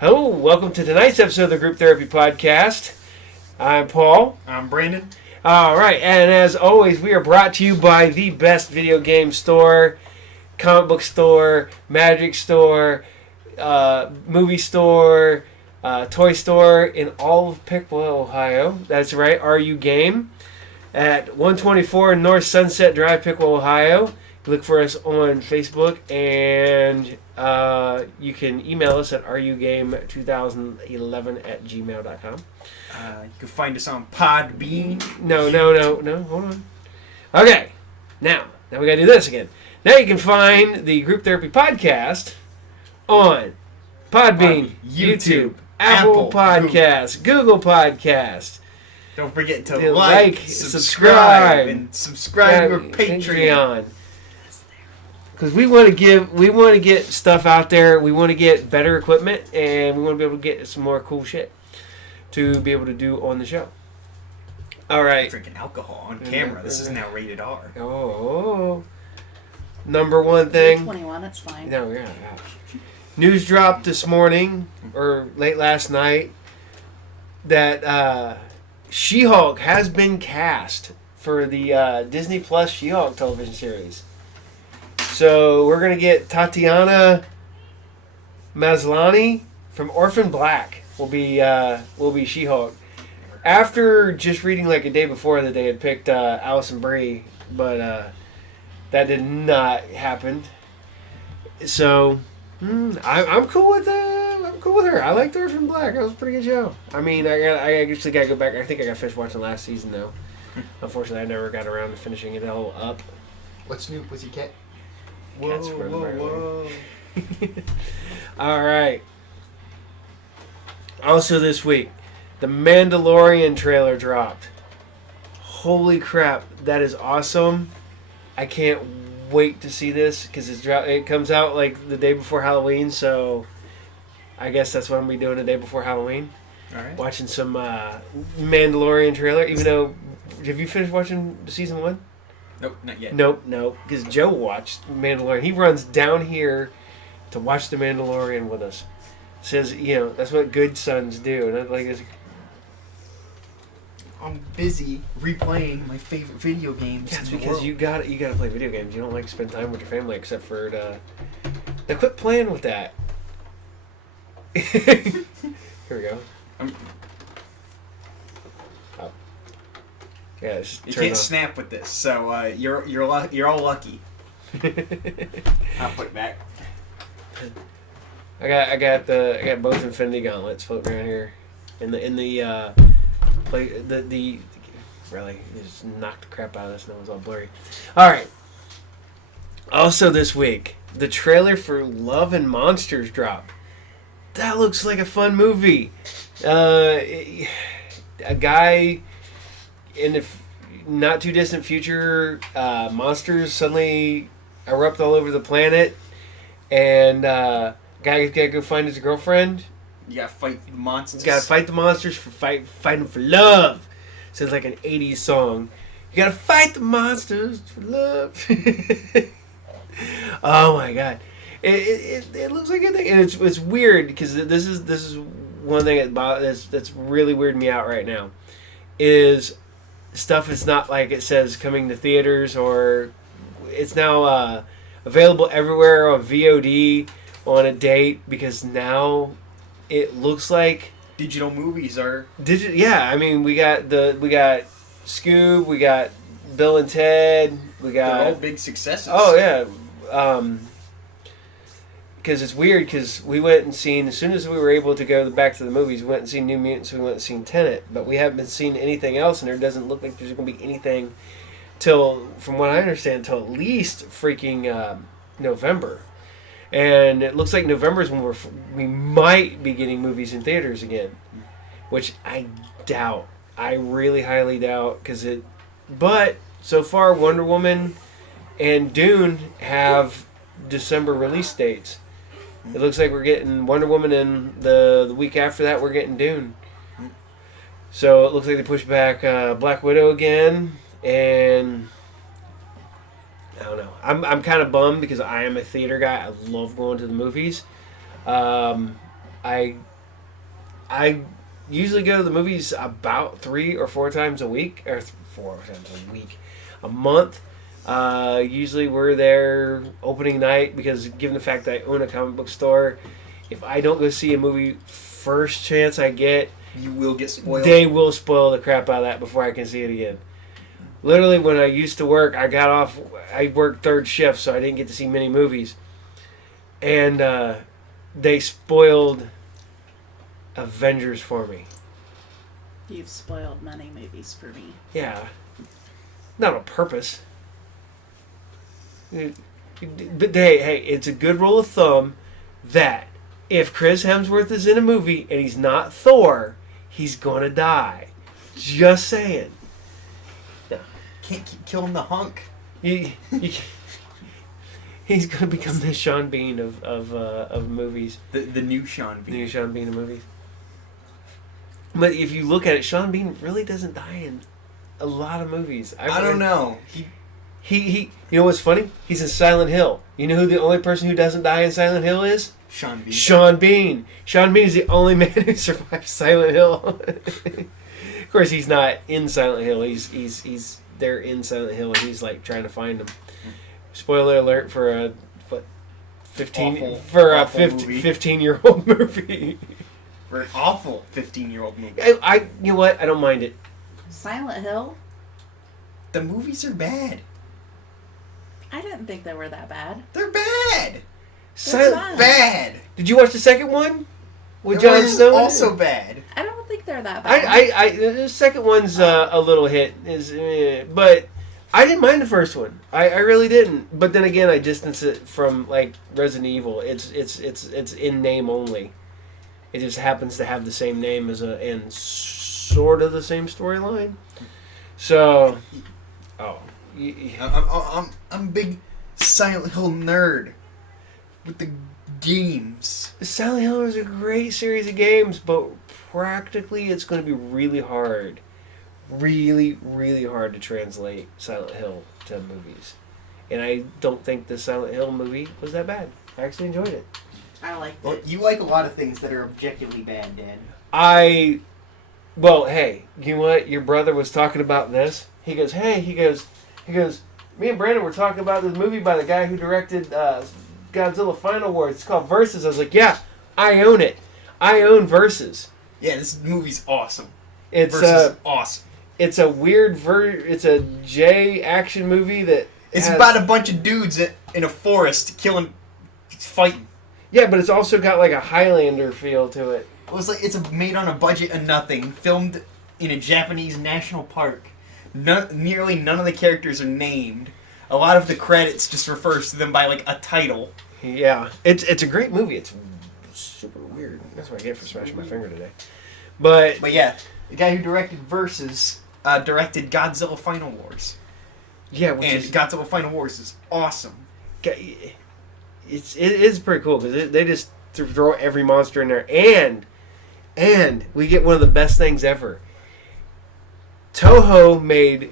Hello, welcome to tonight's episode of the Group Therapy Podcast. I'm Paul. I'm Brandon. All right, and as always, we are brought to you by the best video game store, comic book store, magic store, movie store, toy store in all of Pickwa, Ohio. That's right, RU Game at 124 North Sunset Drive, Pickwa, Ohio. Look for us on Facebook, and you can email us at rugame2011@gmail.com. You can find us on Podbean. No, hold on. Okay, now we gotta do this again. Now you can find the Group Therapy Podcast on Podbean, YouTube, Apple Podcasts, Google Podcasts. Don't forget to like, subscribe, and subscribe to our Patreon. Because we want to get stuff out there. We want to get better equipment, and we want to be able to get some more cool shit to be able to do on the show. All right. Drinking alcohol on camera. This is now rated R. Oh. Number one thing. 21, it's fine. No, yeah. News dropped this morning or late last night that She-Hulk has been cast for the Disney Plus She-Hulk television series. So we're gonna get Tatiana Maslany from Orphan Black will be She-Hulk. After just reading like a day before that they had picked Allison Brie, but that did not happen. So I'm cool with I'm cool with her. I liked Orphan Black. That was a pretty good show. I mean, I actually gotta go back. I think I got finished watching last season though. Unfortunately, I never got around to finishing it all up. What's new, Pussycat? Whoa. All right. Also this week, the Mandalorian trailer dropped. Holy crap, that is awesome. I can't wait to see this because it comes out like the day before Halloween, so I guess that's what I'm going to be doing the day before Halloween. All right. Watching some Mandalorian trailer, even though... Have you finished watching season 1? Nope, not yet. Nope. Because Joe watched Mandalorian. He runs down here to watch the Mandalorian with us. Says, that's what good sons do. And I'm busy replaying my favorite video games. That's because you got to play video games. You don't like to spend time with your family except for Now quit playing with that. Here we go. Yeah, you can't snap with this, so you're all lucky. I'll put it back. I got both Infinity Gauntlets floating around here, in the really it just knocked the crap out of this. Now it's all blurry. All right. Also this week, the trailer for Love and Monsters dropped. That looks like a fun movie. A guy in the not too distant future, monsters suddenly erupt all over the planet, and guy's got to go find his girlfriend. You got to fight the monsters. He's got to fight the monsters for fighting for love. Sounds like an 80s song. You got to fight the monsters for love. Oh my god. It looks like a thing, and it's weird because this is one thing that's really weirding me out right now is stuff is not like it says coming to theaters, or it's now available everywhere on VOD on a date, because now it looks like digital movies are yeah, I mean we got Scoob, we got Bill and Ted, they're all big successes. Oh yeah. Because it's weird, because we went and seen, as soon as we were able to go back to the movies, we went and seen New Mutants, we went and seen Tenet, but we haven't been seeing anything else, and there doesn't look like there's going to be anything till, from what I understand, till at least freaking November. And it looks like November is when we might be getting movies in theaters again, which I doubt. I really highly doubt, but so far Wonder Woman and Dune have December release dates. It looks like we're getting Wonder Woman, and the week after that we're getting Dune. So it looks like they pushed back Black Widow again, and I don't know. I'm kind of bummed because I am a theater guy. I love going to the movies. I I usually go to the movies about 3 or 4 times a week, or 4 times a week, a month. Usually we're there opening night because given the fact that I own a comic book store, if I don't go see a movie first chance I get, You will get spoiled. they will spoil the crap out of that before I can see it again. Literally, when I used to work, I worked third shift, so I didn't get to see many movies. And they spoiled Avengers for me. You've spoiled many movies for me. Yeah. Not on purpose. But hey, it's a good rule of thumb that if Chris Hemsworth is in a movie and he's not Thor, he's gonna die. Just saying. Can't keep killing the hunk. You he's gonna become the Sean Bean of movies. The new Sean The Bean. new Sean Bean of movies. But if you look at it, Sean Bean really doesn't die in a lot of movies. I don't know. He you know what's funny? He's in Silent Hill. You know who the only person who doesn't die in Silent Hill is? Sean Bean. Sean Bean. Sean Bean is the only man who survived Silent Hill. Of course, he's not in Silent Hill. He's there in Silent Hill, and he's like trying to find him. Spoiler alert for a 15-year-old movie. For an awful 15-year-old movie. I you know what? I don't mind it. Silent Hill? The movies are bad. I didn't think they were that bad. They're bad. Silent. Bad. Did you watch the second one with The Jon one is Snow? also bad. I don't think they're that bad. The second one's a little hit, but I didn't mind the first one. I really didn't. But then again, I distance it from like Resident Evil. It's in name only. It just happens to have the same name and sort of the same storyline. So, I'm a big Silent Hill nerd with the games. Silent Hill is a great series of games, but practically it's going to be really hard. Really, really hard to translate Silent Hill to movies. And I don't think the Silent Hill movie was that bad. I actually enjoyed it. I liked Well, it. you like a lot of things that are objectively bad, Dan. Well, hey, you know what? Your brother was talking about this. He goes, me and Brandon were talking about this movie by the guy who directed Godzilla Final Wars. It's called Versus. I was like, yeah, I own it. I own Versus. Yeah, this movie's awesome. It's Versus is awesome. It's a weird it's a J action movie that It's has, about a bunch of dudes in a forest fighting. Yeah, but it's also got like a Highlander feel to it. It's made on a budget of nothing, filmed in a Japanese national park. Nearly none of the characters are named. A lot of the credits just refers to them by like a title. Yeah, it's a great movie. It's super weird. That's what I get for smashing my finger today. But yeah, the guy who directed Versus directed Godzilla Final Wars. Yeah, Godzilla Final Wars is awesome. It is pretty cool because they just throw every monster in there, and we get one of the best things ever. Toho made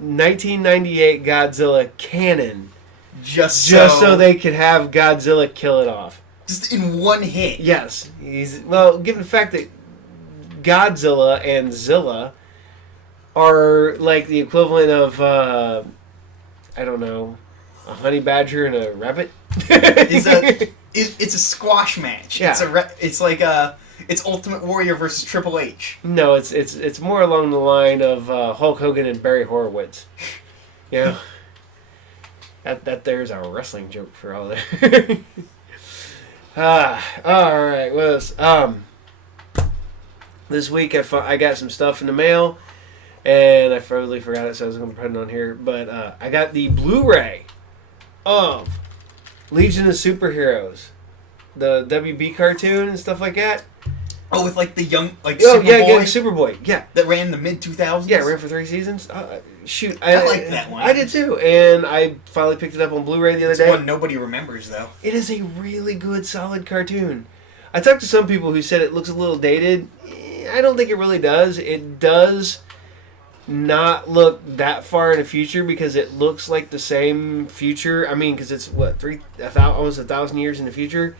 1998 Godzilla canon just so they could have Godzilla kill it off. Just in one hit. Yes, given the fact that Godzilla and Zilla are like the equivalent of I don't know, a honey badger and a rabbit. It's a squash match. Yeah. It's Ultimate Warrior versus Triple H. No, it's more along the line of Hulk Hogan and Barry Horowitz. You know, that there's a wrestling joke for all there. All right. Well, this week I got some stuff in the mail, and I totally forgot it, so I was going to put it on here. But I got the Blu-ray of Legion of Superheroes, the WB cartoon and stuff like that. Oh, with like the young Superboy Superboy. Yeah, that ran in the mid-2000s. Yeah, ran for 3 seasons. Shoot, I like that one. I did too, and I finally picked it up on Blu-ray the other day. One nobody remembers though. It is a really good, solid cartoon. I talked to some people who said it looks a little dated. I don't think it really does. It does not look that far in the future because it looks like the same future. I mean, because it's what almost 1,000 years in the future.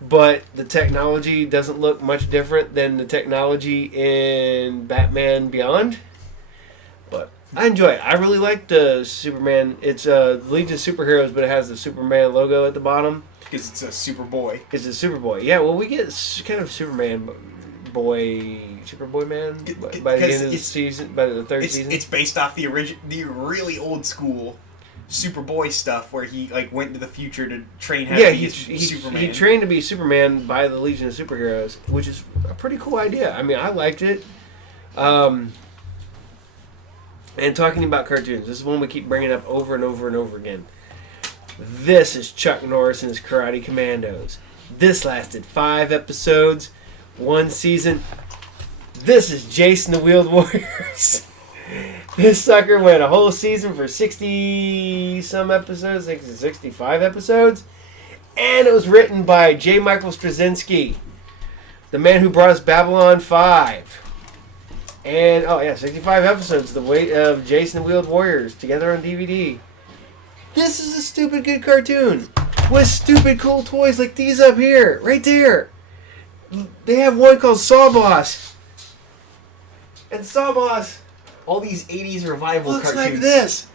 but the technology doesn't look much different than the technology in Batman Beyond. But I enjoy it. I really like the Superman. It's Legion of Superheroes, but it has the Superman logo at the bottom. Because it's a Superboy. It's a Superboy. Yeah, well, we get kind of Superboy man by the end of the season, by the third season. It's based off the really old school Superboy stuff where he like went to the future to train how to be Superman. He trained to be Superman by the Legion of Superheroes, which is a pretty cool idea. I mean, I liked it. And talking about cartoons, this is one we keep bringing up over and over and over again. This is Chuck Norris and his Karate Commandos. This lasted 5 episodes, 1 season. This is Jason the Wheeled Warriors. This sucker went a whole season for 60-some episodes, I think it's 65 episodes. And it was written by J. Michael Straczynski, the man who brought us Babylon 5. And, 65 episodes, the weight of Jason the Wheeled Warriors, together on DVD. This is a stupid good cartoon with stupid cool toys like these up here, right there. They have one called Saw Boss. And Saw Boss All these 80s revival looks cartoons. like this.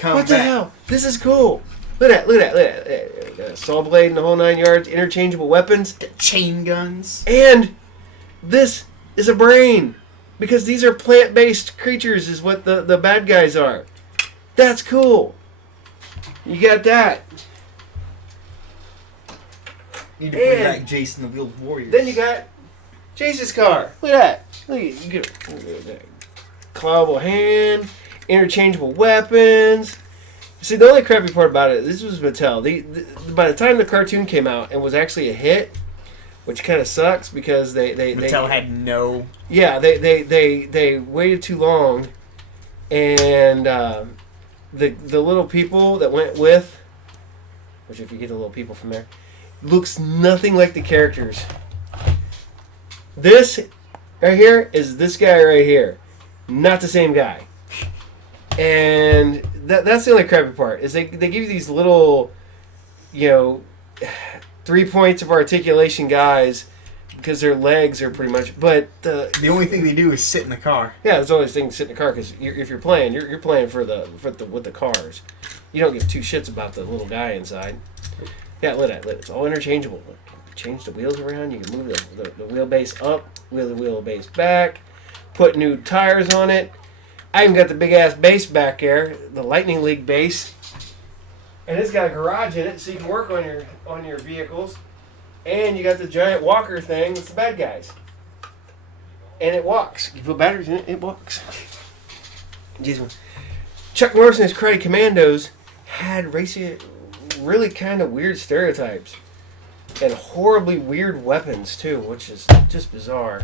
What the hell? This is cool. Look at that. Saw blade and the whole 9 yards, interchangeable weapons. The chain guns. And this is a brain. Because these are plant-based creatures is what the bad guys are. That's cool. You got that. Need to bring back Jason the Wheeled Warriors. Then you got Jason's car. Look at that. Look at you get that clawable hand, interchangeable weapons. See, the only crappy part about it, this was Mattel. By the time the cartoon came out and was actually a hit, which kind of sucks because Mattel had no. Yeah, they waited too long, and the little people that went with, which if you get the little people from there, looks nothing like the characters. This right here is this guy right here, not the same guy. And that's the only crappy part is they give you these little, 3 points of articulation guys because their legs are pretty much. But the only thing they do is sit in the car. Yeah, it's always thing to sit in the car because if you're playing, you're playing with the cars. You don't give two shits about the little guy inside. Yeah, lit. It's all interchangeable. Change the wheels around. You can move the wheelbase up, wheel the wheelbase back, put new tires on it. I even got the big ass base back there, the Lightning League base, and it's got a garage in it, so you can work on your vehicles. And you got the giant walker thing with the bad guys, and it walks. You put batteries in it, it walks. Chuck Norris and his Karate Commandos had really kind of weird stereotypes and horribly weird weapons too, which is just bizarre.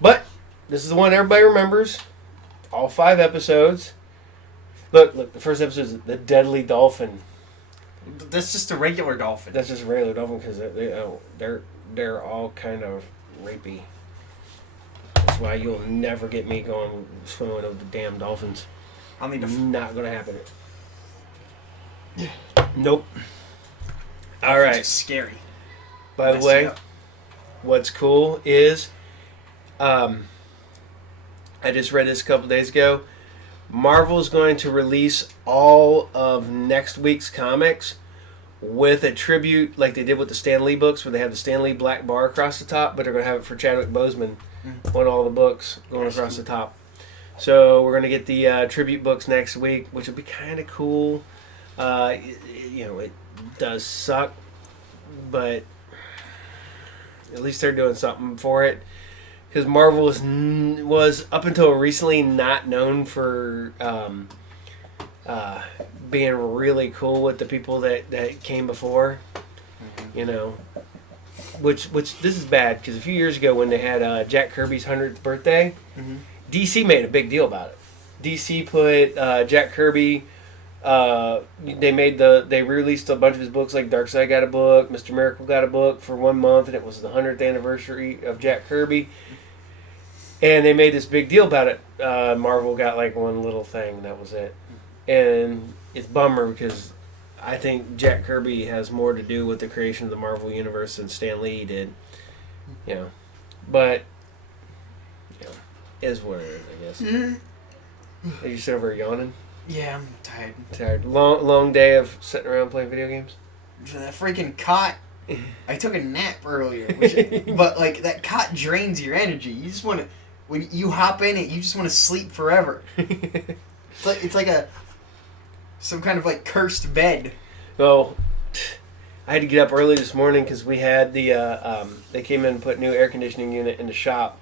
But this is the one everybody remembers. All 5 episodes. Look, the first episode is the Deadly Dolphin. That's just a regular dolphin. That's just a regular dolphin because they're all kind of rapey. That's why you'll never get me going swimming with the damn dolphins. Not gonna happen. Nope. All right. It's scary. By the way, what's cool is, I just read this a couple days ago. Marvel's going to release all of next week's comics with a tribute like they did with the Stan Lee books where they have the Stan Lee black bar across the top, but they're going to have it for Chadwick Boseman on all the books going across the top. So we're going to get the tribute books next week, which will be kind of cool. It does suck, but at least they're doing something for it. Because Marvel was up until recently not known for being really cool with the people that came before, Which this is bad because a few years ago when they had Jack Kirby's 100th birthday, DC made a big deal about it. DC put Jack Kirby. They released a bunch of his books, like Darkseid got a book, Mr. Miracle got a book for 1 month, and it was the 100th anniversary of Jack Kirby. And they made this big deal about it. Marvel got like one little thing, and that was it. And it's a bummer because I think Jack Kirby has more to do with the creation of the Marvel Universe than Stan Lee did. You know, but you know, is what it is, I guess. Are you sitting over yawning? Yeah, I'm tired. Tired. Long day of sitting around playing video games. That freaking cot. I took a nap earlier, but like that cot drains your energy. You just want to, when you hop in it, you just want to sleep forever. It's like some kind of like cursed bed. Well, I had to get up early this morning because we had the they came in and put new air conditioning unit in the shop,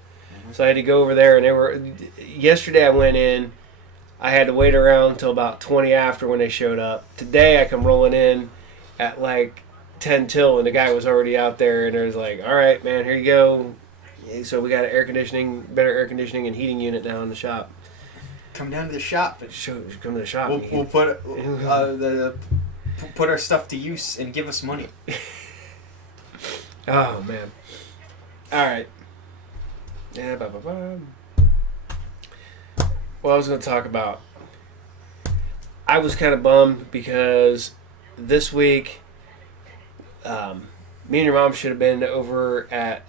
so I had to go over there. And yesterday I went in. I had to wait around until about 20 after when they showed up. Today I come rolling in at like 10 till, and the guy was already out there, and it was like, all right, man, here you go. So we got an better air conditioning and heating unit now in the shop. Come down to the shop. Come to the shop. We'll put put our stuff to use and give us money. Oh man. All right. Yeah. Well, I was going to talk about. I was kind of bummed because this week, me and your mom should have been over at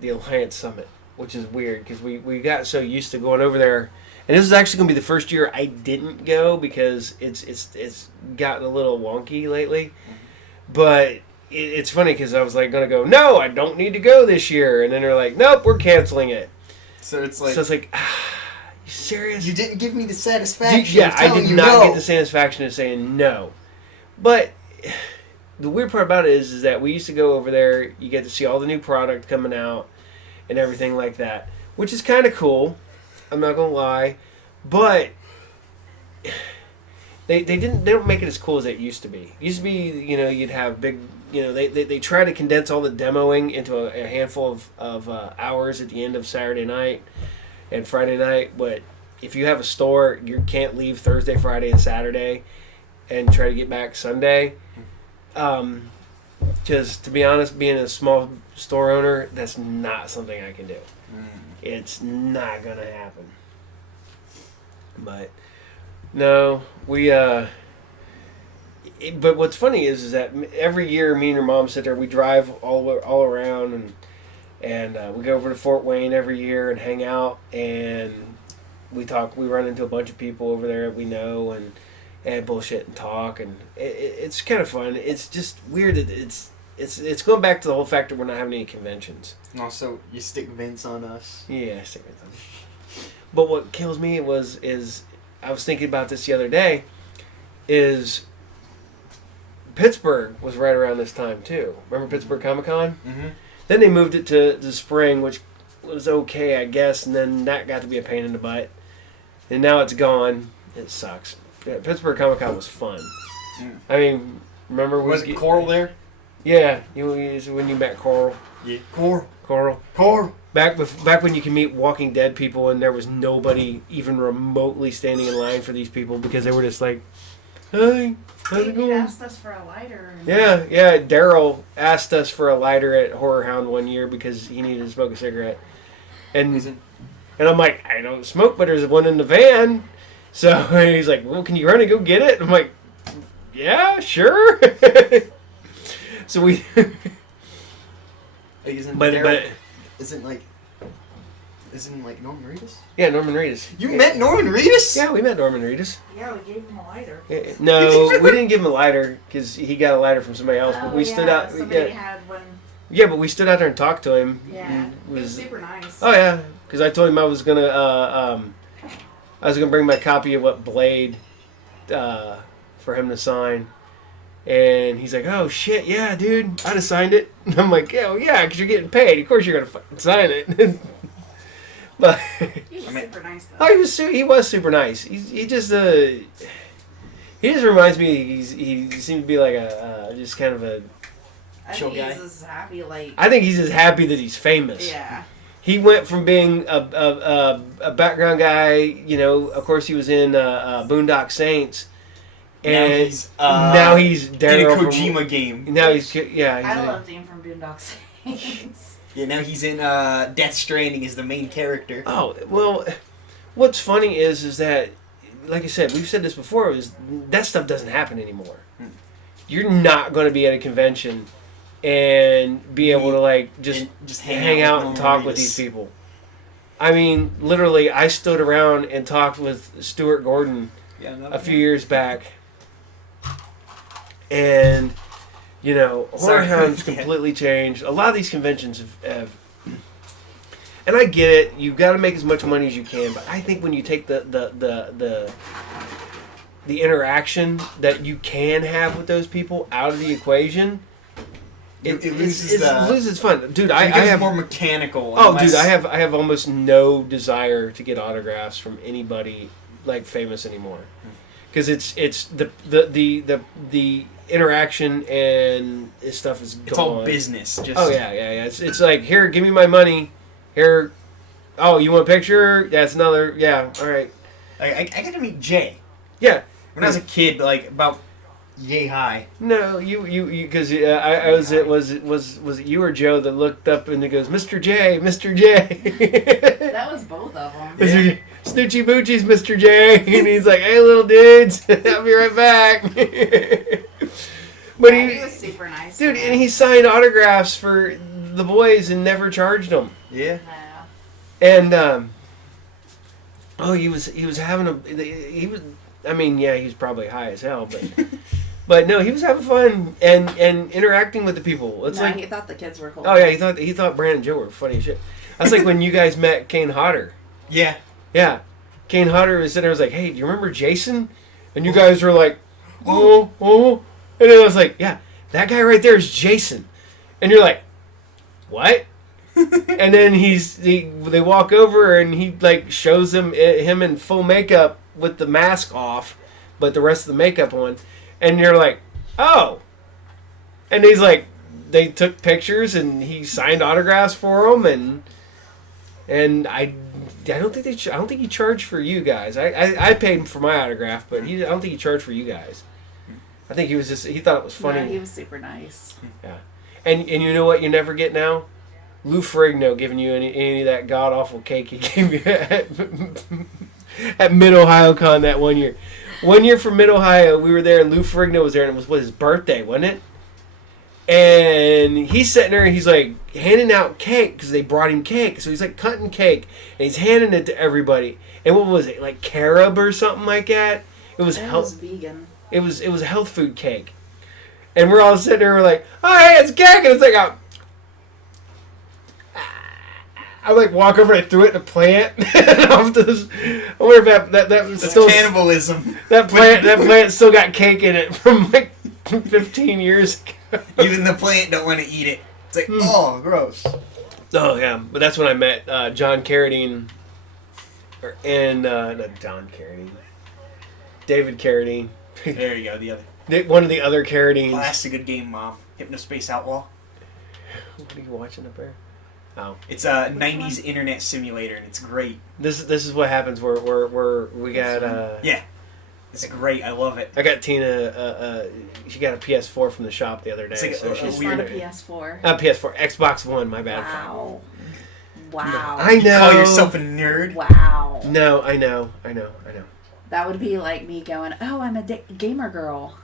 the Alliance Summit, which is weird because we got so used to going over there, and this is actually going to be the first year I didn't go because it's gotten a little wonky lately. But it's funny because I was like going to go, no, I don't need to go this year, and then they're like, nope, we're canceling it. So it's like. You serious? You didn't give me the satisfaction. I did not get the satisfaction of saying no. But the weird part about it is that we used to go over there. You get to see all the new product coming out and everything like that, which is kind of cool. I'm not gonna lie, but they don't make it as cool as it used to be. It used to be, you'd have big, they try to condense all the demoing into a handful of hours at the end of Saturday night and Friday night, but if you have a store, you can't leave Thursday, Friday, and Saturday and try to get back Sunday. Because to be honest, being a small store owner, that's not something I can do. It's not going to happen. But, no, but what's funny is that every year me and your mom sit there, we drive all around, and we go over to Fort Wayne every year and hang out, and we run into a bunch of people over there that we know, and bullshit and talk, and it's kind of fun. It's just weird that it's going back to the whole fact that we're not having any conventions. Also, you stick Vince on us. Yeah, stick Vince on us. But what kills me is I was thinking about this the other day, is Pittsburgh was right around this time too. Remember Pittsburgh Comic-Con? Mm-hmm. Then they moved it to the spring, which was okay, I guess, and then that got to be a pain in the butt. And now it's gone. It sucks. Yeah, Pittsburgh Comic-Con was fun. Mm. I mean, remember... Was it Coral there? Yeah, when you met Coral. Yeah. Coral. Back when you can meet Walking Dead people and there was nobody even remotely standing in line for these people because they were just like, hey, how's it going? He asked us for a lighter. Yeah. Daryl asked us for a lighter at Horror Hound one year because he needed to smoke a cigarette. And I'm like, I don't smoke, but there's one in the van. So he's like, well, can you run and go get it? I'm like, yeah, sure. So we... Isn't like Norman Reedus? Yeah, Norman Reedus. You met Norman Reedus? Yeah, we met Norman Reedus. Yeah, we gave him a lighter. Yeah, no, we didn't give him a lighter because he got a lighter from somebody else. But we stood out. Somebody had one. Yeah, but we stood out there and talked to him. Yeah, he was super nice. Oh yeah, because I told him I was gonna bring my copy of what Blade for him to sign. And he's like, oh, shit, yeah, dude, I'd have signed it. And I'm like, yeah, well, yeah, because you're getting paid. Of course you're going to fucking sign it. But he was super nice, though. Oh, he was super nice. He just reminds me, he seems to be like just kind of a chill guy. I think he's just happy, I think he's just happy that he's famous. Yeah. He went from being a background guy, of course he was in Boondock Saints. And now he's Daryl in a Kojima game. Now he's I loved him from Boondock Saints. Yeah, now he's in Death Stranding as the main character. Oh well, what's funny is that, like I said, we've said this before, is that stuff doesn't happen anymore. you're not going to be at a convention and be able to like just hang out and talk with these people. I mean, literally, I stood around and talked with Stuart Gordon a few years back, and Horrorhound's completely changed. A lot of these conventions have, and I get it. You've got to make as much money as you can, but I think when you take the interaction that you can have with those people out of the equation, it loses fun, dude. I have more mechanical. Dude, I have almost no desire to get autographs from anybody like famous anymore, because it's the interaction and this stuff is gone. It's all business. Yeah. It's like, here, give me my money. Here, oh, you want a picture? That's another. Yeah, all right. I got to meet Jay. Yeah, when I was a kid, like about yay high. No, you because was it you or Joe that looked up and it goes, Mr. J, Mr. J. That was both of them. Yeah. Snoochie Boochie's Mr. J, and he's like, hey, little dudes, I'll be right back. But he was super nice, dude, and he signed autographs for the boys and never charged them. Yeah. And he was having he was. I mean, yeah, he was probably high as hell, but no, he was having fun and interacting with the people. It's like he thought the kids were cool. Oh yeah, he thought Brandon and Joe were funny as shit. That's like when you guys met Kane Hodder. Yeah. Yeah. Kane Hodder was sitting there, was like, hey, do you remember Jason? And you guys were like, oh. And then I was like, yeah, that guy right there is Jason. And you're like, what? And then they walk over and he like shows him in full makeup with the mask off, but the rest of the makeup on. And you're like, oh. And he's like, they took pictures and he signed autographs for them, and I don't think I don't think he charged for you guys. I paid him for my autograph, but I don't think he charged for you guys. I think he thought it was funny. Yeah, he was super nice. Yeah, and you know what you never get now? Lou Ferrigno giving you any of that god awful cake he gave you at Mid Ohio Con that one year. One year from Mid Ohio, we were there and Lou Ferrigno was there, and it was his birthday, wasn't it? And he's sitting there and he's like handing out cake because they brought him cake. So he's like cutting cake and he's handing it to everybody. And what was it, like carob or something like that? It was vegan. It was a health food cake. And we're all sitting there, we're like, oh hey, it's cake, and it's like I like walk over and I threw it in a plant. Off to this, I wonder if that was still cannibalism. That plant still got cake in it from like 15 years ago. Even the plant don't want to eat it. It's like, oh, gross. Oh yeah, but that's when I met John Carradine, not John Carradine, David Carradine. There you go, the other. One of the other Carradines. Oh, that's a good game, Mom. Hypnospace Outlaw. What are you watching up there? Oh, it's a '90s internet simulator, and it's great. This is what happens. We got. Yeah, it's great. I love it. I got Tina. She got a PS4 from the shop the other day. Like so she's weird. A PS4. PS4, Xbox One. My bad. Wow. I know. You call yourself a nerd? Wow. No, I know. That would be like me going, "Oh, I'm a gamer girl."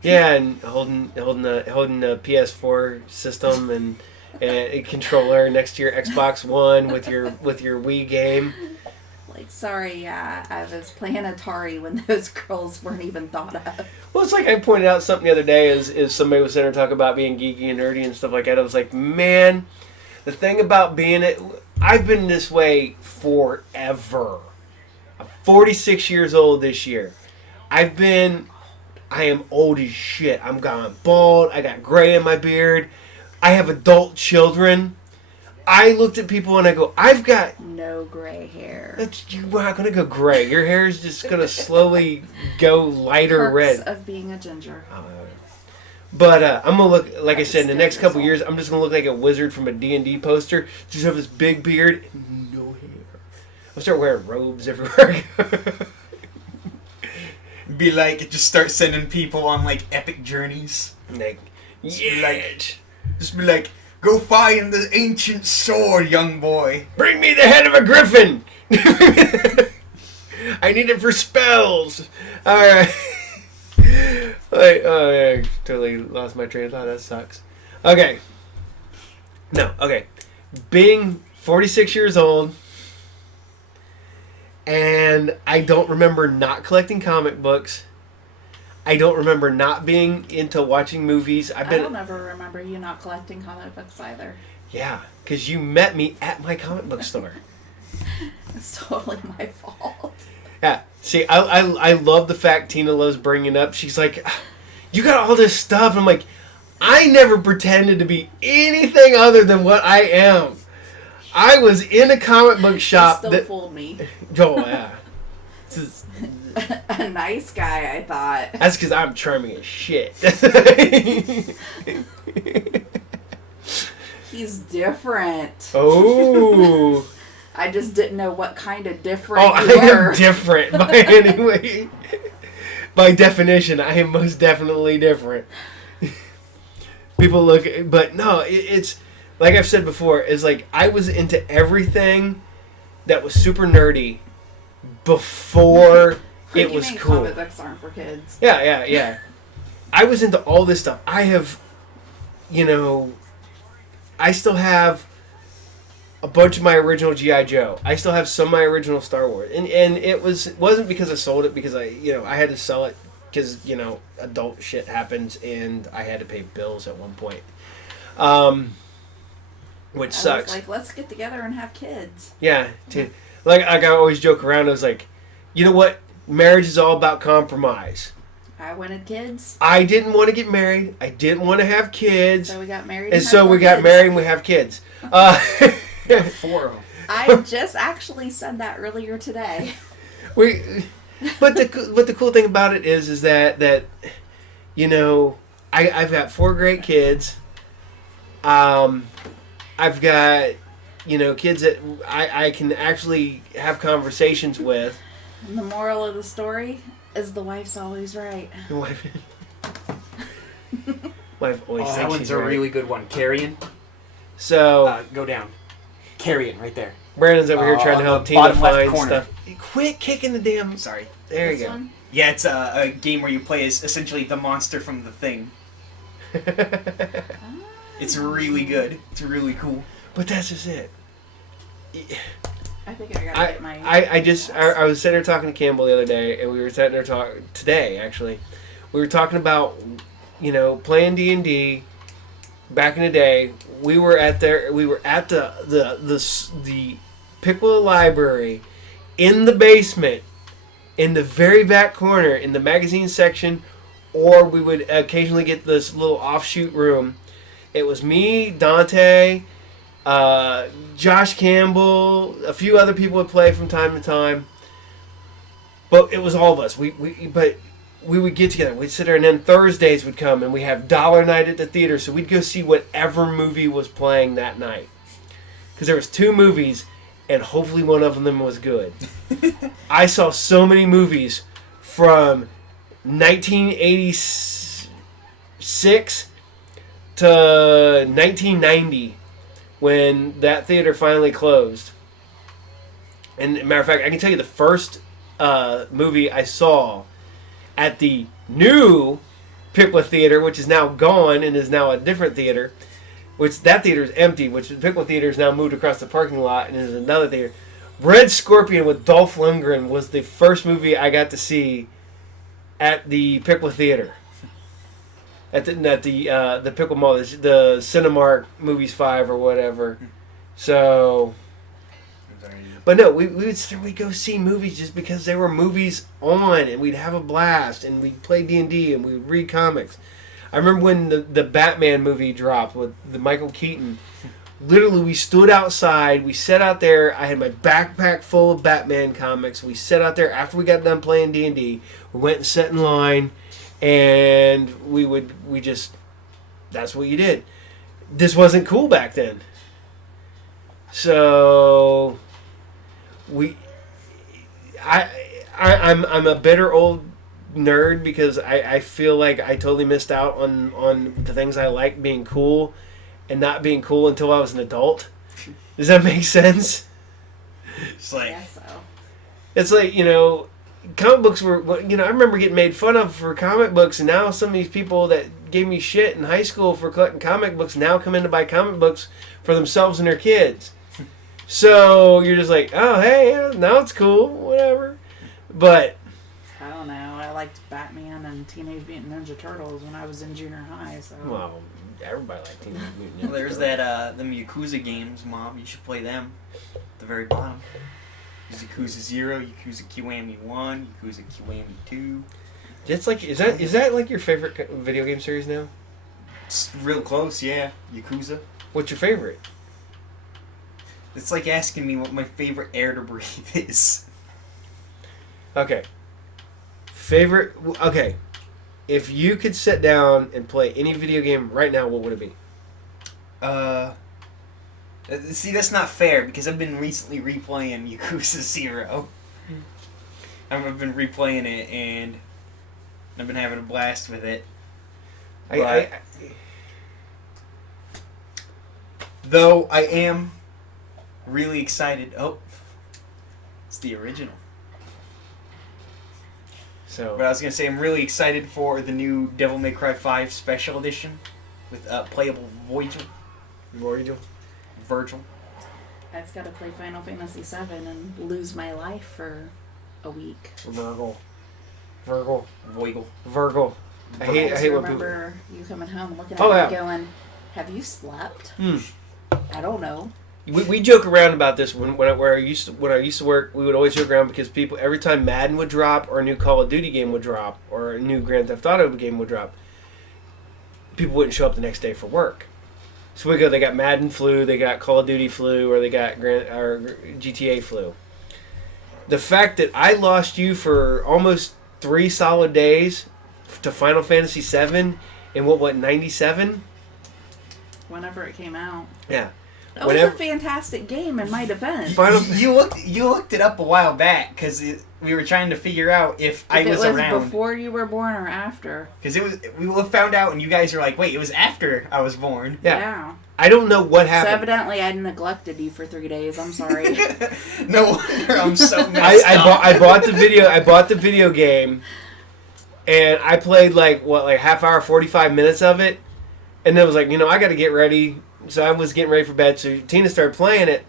Yeah, and holding the PS4 system and a controller next to your Xbox One with your Wii game. Like, sorry, I was playing Atari when those girls weren't even thought of. Well, it's like I pointed out something the other day is somebody was sitting there talking about being geeky and nerdy and stuff like that. I was like, man, the thing about I've been this way forever. I'm 46 years old this year. I am old as shit. I'm gone bald. I got gray in my beard. I have adult children. I looked at people and I go, I've got no gray hair. You're not gonna go gray. Your hair is just gonna slowly go lighter Perks red. Of being a ginger. But I'm gonna look, like I said, in the next couple years, I'm just gonna look like a wizard from a D&D poster. Just have this big beard and no hair. I'll start wearing robes everywhere I go. Be like, just start sending people on like epic journeys. Like, just be like, go find the ancient sword, young boy. Bring me the head of a griffin. I need it for spells. All right. Wait, oh yeah, I totally lost my train of thought. That sucks. Okay. No, okay. Being 46 years old, and I don't remember not collecting comic books. I don't remember not being into watching movies. I don't ever remember you not collecting comic books either. Yeah, because you met me at my comic book store. It's totally my fault. Yeah. See, I love the fact Tina loves bringing up. She's like, you got all this stuff. I'm like, I never pretended to be anything other than what I am. I was in a comic book shop. You still fooled me. Oh, yeah. A nice guy, I thought. That's because I'm charming as shit. He's different. Oh. I just didn't know what kind of different Oh, you I were. am different by anyway. By definition, I am most definitely different. People look, but no, it's like I've said before. Is like I was into everything that was super nerdy before it was cool. Comic books aren't for kids. Yeah. I was into all this stuff. I have, I still have a bunch of my original G.I. Joe. I still have some of my original Star Wars. And it wasn't because I sold it, because I had to sell it because, adult shit happens and I had to pay bills at one point. Which sucks. I was like, let's get together and have kids. Yeah. Like I always joke around. I was like, you know what? Marriage is all about compromise. I wanted kids. I didn't want to get married. I didn't want to have kids. So we got married. And so we got married and we have kids. 4 of them. I just actually said that earlier today. But the cool thing about it is that I've got 4 great kids. I've got kids that I can actually have conversations with. And the moral of the story is the wife's always right. Wife always That thinks one's she's a right. really good one. Carrion. So Go down. Carrion, right there. Brandon's over here trying to help the Tina bottom left find corner. stuff. Quit kicking the damn. Sorry. There This you go. one? Yeah, it's a game where you play as essentially the monster from The Thing. It's really good. It's really cool. But that's just it. I think I gotta get my. I was sitting there talking to Campbell the other day, and we were sitting there talking today. Actually, we were talking about playing D&D. Back in the day, we were at the Pickle Library in the basement, in the very back corner, in the magazine section, or we would occasionally get this little offshoot room. It was me, Dante, Josh Campbell, a few other people would play from time to time, but it was all of us. We would get together. We'd sit there, and then Thursdays would come, and we have dollar night at the theater. So we'd go see whatever movie was playing that night, because there was 2 movies, and hopefully one of them was good. I saw so many movies from 1986 to 1990 when that theater finally closed. And as a matter of fact, I can tell you the first movie I saw at the new Pickla Theater, which is now gone and is now a different theater, which that theater is empty, which the Pickla Theater is now moved across the parking lot and is another theater. Red Scorpion with Dolph Lundgren was the first movie I got to see at the Pickla Theater. At the Pickle Mall, the Cinemark Movies 5 or whatever. So, but no, we'd go see movies just because there were movies on, and we'd have a blast, and we'd play D&D, and we'd read comics. I remember when the Batman movie dropped with the Michael Keaton. Literally, we stood outside. We sat out there. I had my backpack full of Batman comics. We sat out there after we got done playing D&D. We went and sat in line, and that's what you did. This wasn't cool back then. So I'm a bitter old nerd because I feel like I totally missed out on the things I like being cool and not being cool until I was an adult. Does that make sense? It's like, Yeah, so. It's like, comic books were, I remember getting made fun of for comic books, and now some of these people that gave me shit in high school for collecting comic books now come in to buy comic books for themselves and their kids. So you're just like, oh, hey, yeah, now it's cool, whatever. But I don't know. I liked Batman and Teenage Mutant Ninja Turtles when I was in junior high. So well, everybody liked Teenage Mutant Ninja Well, there's Turtles. them Yakuza games, Mom. You should play them. At the very bottom. There's Yakuza 0, Yakuza Kiwami 1, Yakuza Kiwami 2. It's like, is that like your favorite video game series now? It's real close, yeah. Yakuza. What's your favorite? It's like asking me what my favorite air to breathe is. Okay. Okay. If you could sit down and play any video game right now, what would it be? See, that's not fair because I've been recently replaying Yakuza 0. I've been replaying it and I've been having a blast with it. Though I am really excited. Oh, it's the original. So, But I was going to say I'm really excited for the new Devil May Cry 5 Special Edition with playable Virgil. I just got to play Final Fantasy VII and lose my life for a week. Virgil. Voigel. I I hate just when people. remember you coming home looking at Oh, me yeah. going, have you slept? Hmm. I don't know. We joke around about this when I used to work. We would always joke around because people, every time Madden would drop or a new Call of Duty game would drop or a new Grand Theft Auto game would drop, people wouldn't show up the next day for work. So we go, they got Madden flu, they got Call of Duty flu, or they got GTA flu. The fact that I lost you for almost 3 solid days to Final Fantasy VII in what 97? Whenever it came out. Yeah. It was a fantastic game in my defense. You looked it up a while back because we were trying to figure out if I was around. It was before you were born or after. Because we found out and you guys were like, wait, it was after I was born. Yeah. I don't know what happened. So evidently I neglected you for 3 days. I'm sorry. No wonder I'm so messed up. I bought the video game, and I played like half hour, 45 minutes of it, and then was like, I got to get ready. So I was getting ready for bed. So Tina started playing it,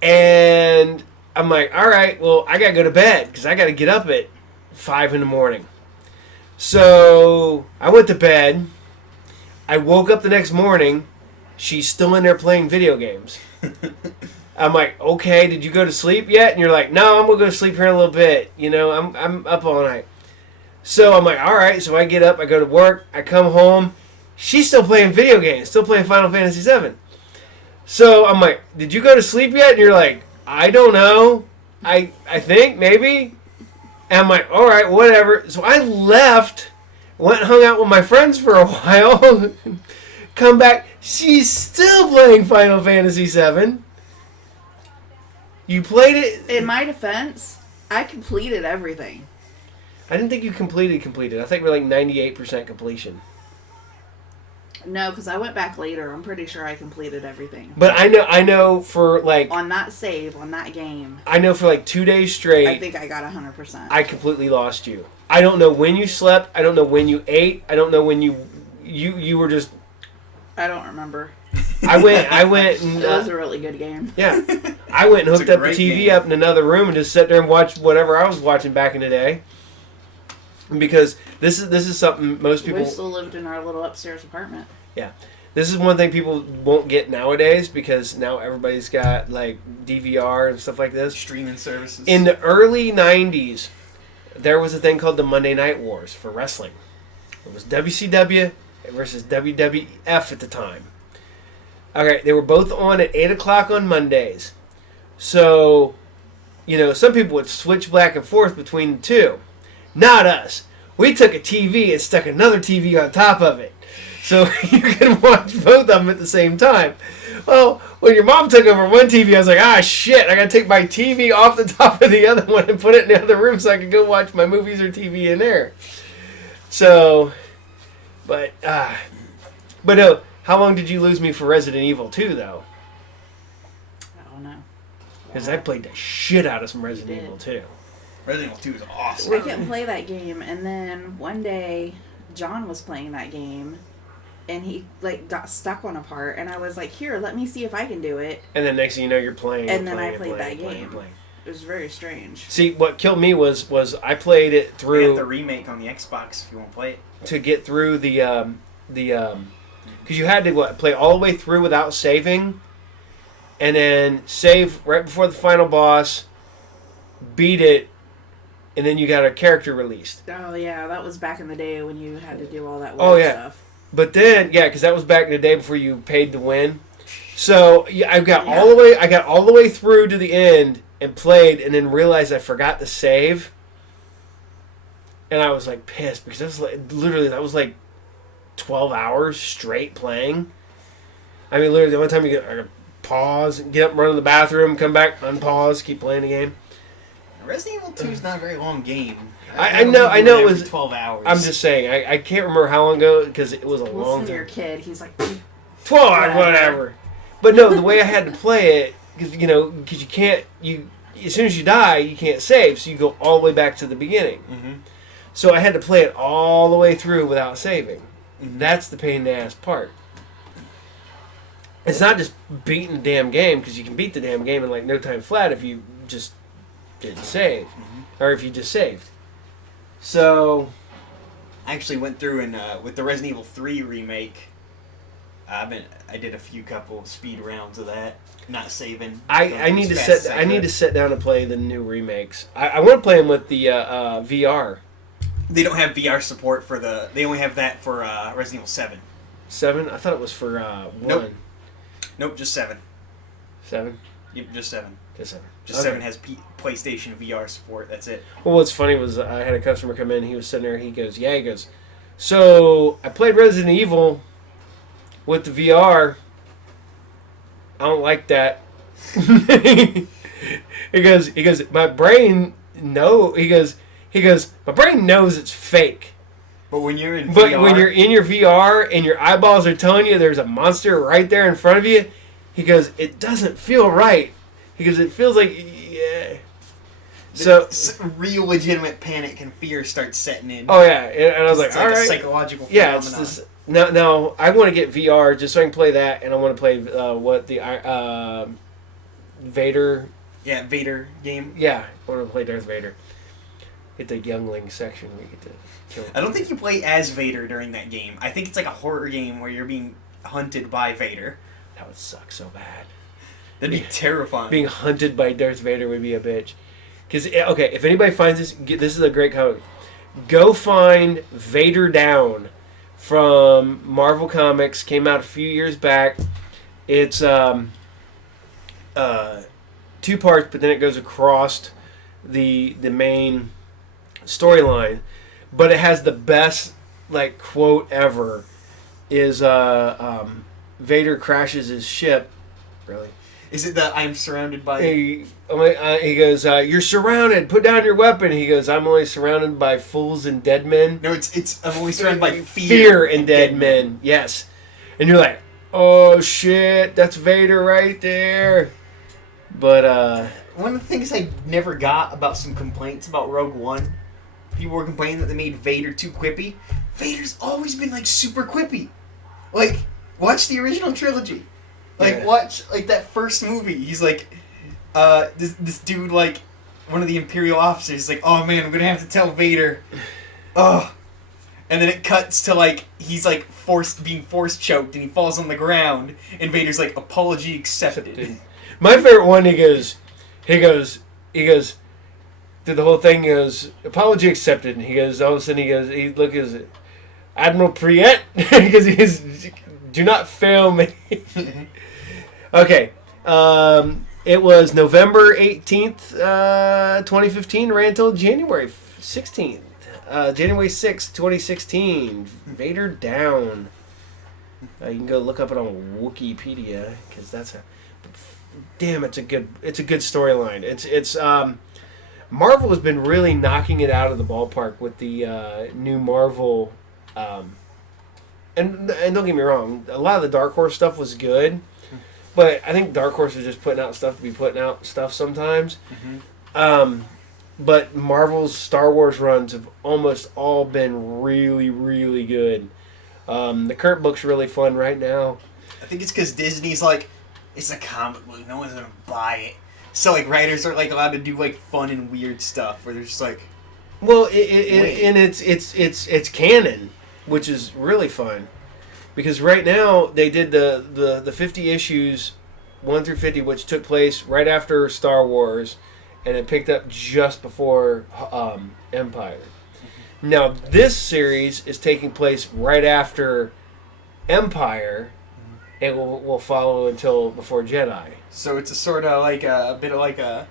and I'm like, all right, well, I got to go to bed because I got to get up at 5 in the morning. So I went to bed. I woke up the next morning. She's still in there playing video games. I'm like, okay, did you go to sleep yet? And you're like, no, I'm going to go to sleep here in a little bit. I'm up all night. So I'm like, all right. So I get up, I go to work, I come home. She's still playing video games, still playing Final Fantasy VII. So I'm like, did you go to sleep yet? And you're like, I don't know. I think, maybe. And I'm like, all right, whatever. So I left, went and hung out with my friends for a while, come back. She's still playing Final Fantasy VII. You played it? In my defense, I completed everything. I didn't think you completed. I think we're like 98% completion. No, because I went back later. I'm pretty sure I completed everything. But I know for like... On that save, on that game. I know for like 2 days straight... I think I got 100%. I completely lost you. I don't know when you slept. I don't know when you ate. I don't know when you were just... I don't remember. I went and... It was a really good game. Yeah. I went and hooked up the TV up in another room and just sat there and watched whatever I was watching back in the day. Because this is something most people... We still lived in our little upstairs apartment. Yeah. This is one thing people won't get nowadays because now everybody's got like DVR and stuff like this. Streaming services. In the early 90s, there was a thing called the Monday Night Wars for wrestling. It was WCW versus WWF at the time. Okay, they were both on at 8 o'clock on Mondays. So, some people would switch back and forth between the two. Not us. We took a TV and stuck another TV on top of it. So you can watch both of them at the same time. Well, when your mom took over one TV, I was like, shit, I got to take my TV off the top of the other one and put it in the other room so I could go watch my movies or TV in there. So, but no, how long did you lose me for Resident Evil 2, though? I don't know. Because I played the shit out of some Resident Evil 2. Resident Evil 2 is awesome. I couldn't play that game, and then one day John was playing that game, and he like got stuck on a part, and I was like, "Here, let me see if I can do it." And then next thing you know, you're playing. And then I played that game. It was very strange. See, what killed me was I played it We through have the remake on the Xbox if you want to play it. to get through the because you had to play all the way through without saving, and then save right before the final boss, beat it, and then you got a character released. Oh yeah, that was back in the day when you had to do all that weird Oh, yeah. stuff. But then, yeah, because that was back in the day before you paid to win. So yeah, I got Yeah. all the way through to the end and played, and then realized I forgot to save, and I was like pissed because it was like literally that was like 12 hours straight playing. I mean, literally the one time you get pause, get up, run to the bathroom, come back, unpause, keep playing the game. Resident Evil 2 is not a very long game. I know it was 12 hours. I'm just saying, I can't remember how long ago because it was a long Listen to your time. kid. He's like, 12, whatever. But no, the way I had to play it, because you can't, as soon as you die, you can't save, so you go all the way back to the beginning. Mm-hmm. So I had to play it all the way through without saving. Mhm. That's the pain in the ass part. It's not just beating the damn game, because you can beat the damn game in like no time flat if you just didn't save, or if you just saved. So I actually went through and with the Resident Evil 3 remake, I did a couple speed rounds of that, not saving. I need to sit down and play the new remakes. I want to play them with the VR. They don't have VR support for the. They only have that for Resident Evil 7. 7? I thought it was for 1. Nope, just 7. 7? Yep, just 7. Just 7. Just Okay. 7 has PlayStation VR support. That's it. Well, what's funny was I had a customer come in. He was sitting there. He goes, so I played Resident Evil with the VR. I don't like that. he goes, my brain my brain knows it's fake. But when you're in But VR, when you're in your VR and your eyeballs are telling you there's a monster right there in front of you, he goes, it doesn't feel right. He goes, it feels like, yeah. So real legitimate panic and fear starts setting in. oh yeah, and I was like, it's all like a right, psychological yeah. It's phenomenon. this. Now I want to get VR just so I can play that, and I want to play Vader. Yeah, Vader game. Yeah, I want to play Darth Vader. Get the youngling section where you get to kill. I don't think you play as Vader during that game. I think it's like a horror game where you're being hunted by Vader. That would suck so bad. That'd be terrifying. Being hunted by Darth Vader would be a bitch. Because, okay, if anybody finds this, this is a great comic. Go find Vader Down from Marvel Comics. Came out a few years back. It's 2 parts, but then it goes across the main storyline. But it has the best quote ever. Is Vader crashes his ship. Really? Is it that I'm surrounded by... He goes, you're surrounded. Put down your weapon. He goes, I'm only surrounded by fools and dead men. No, it's I'm only surrounded by Fear and dead men. Yes. And you're like, oh shit, that's Vader right there. But one of the things I never got about some complaints about Rogue One, people were complaining that they made Vader too quippy. Vader's always been super quippy. Watch the original trilogy. Watch that first movie. He's this dude, one of the Imperial officers is like, oh man, I'm gonna have to tell Vader. Oh. And then it cuts to he's being force choked and he falls on the ground and Vader's like, apology accepted. My favorite one, he goes through the whole thing, he goes, apology accepted. And he goes, all of a sudden he goes, Admiral Priet, because he goes, do not fail me. Okay. It was November 18th, 2015, ran until January 16th. January 6th, 2016. Vader Down. You can go look up it on Wikipedia, because that's damn, it's a good storyline. It's Marvel has been really knocking it out of the ballpark with the new Marvel. And don't get me wrong, a lot of the Dark Horse stuff was good, but I think Dark Horse is just putting out stuff to be putting out stuff sometimes. Mm-hmm. but Marvel's Star Wars runs have almost all been really, really good. The current book's really fun right now. I think it's because Disney's like, it's a comic book, no one's gonna buy it. So like writers are like allowed to do like fun and weird stuff where they're just like, well, and it's canon, which is really fun, because right now they did the 50 issues 1 through 50, which took place right after Star Wars, and it picked up just before Empire. Now this series is taking place right after Empire, and will follow until before Jedi. so it's a sort of like a bit of like a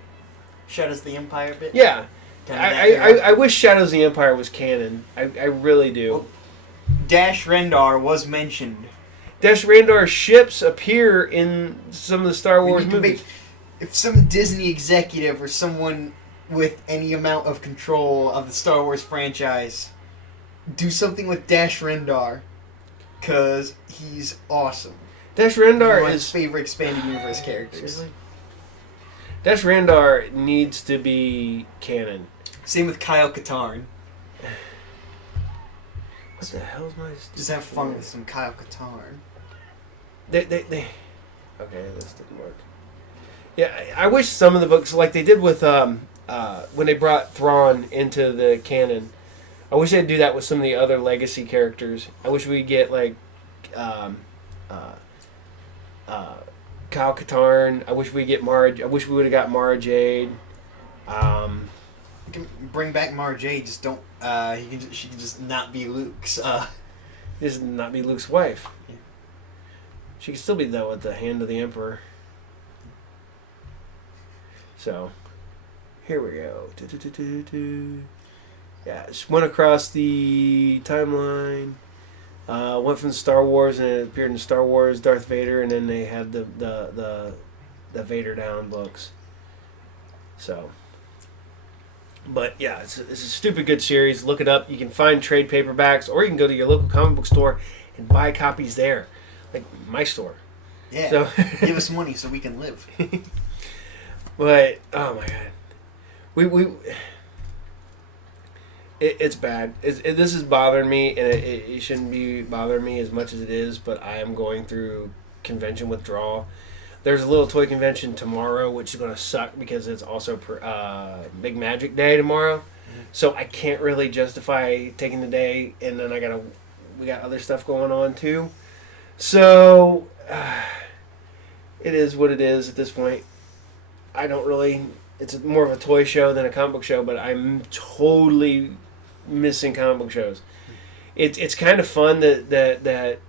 Shadows of the Empire bit. Yeah, Kinda that era. I wish Shadows of the Empire was canon. I really do. Well, Dash Rendar was mentioned. Dash Randar's ships appear in some of the Star We Wars need to movies. if some Disney executive or someone with any amount of control of the Star Wars franchise do something with Dash Rendar, because he's awesome. Dash One Rendar of my is favorite expanded universe characters. seriously? Dash Rendar needs to be canon. Same with Kyle Katarn. What the hell is my? Just have fun with some Kyle Katarn. They. Okay, this didn't work. Yeah, I wish some of the books, like they did with when they brought Thrawn into the canon. I wish they'd do that with some of the other legacy characters. I wish we'd get like Kyle Katarn. I wish we'd get Mara. I wish we would have got Mara Jade. You can bring back Mara Jade. Just don't. She can just not be Luke's. This not be Luke's wife. Yeah. She can still be though at the hand of the Emperor. So, here we go. Yeah, she went across the timeline. Went from Star Wars and it appeared in Star Wars, Darth Vader, and then they had the Vader Down books. So, but yeah, it's a stupid good series. Look it up. You can find trade paperbacks, or you can go to your local comic book store and buy copies there, like my store. Yeah. So Give us money so we can live. But oh my god, it's bad. This is bothering me, and it shouldn't be bothering me as much as it is. But I am going through convention withdrawal. There's a little toy convention tomorrow, which is going to suck because it's also Big Magic Day tomorrow. So I can't really justify taking the day, and then we got other stuff going on too. So it is what it is at this point. I don't really. It's more of a toy show than a comic book show, but I'm totally missing comic book shows. It's kind of fun that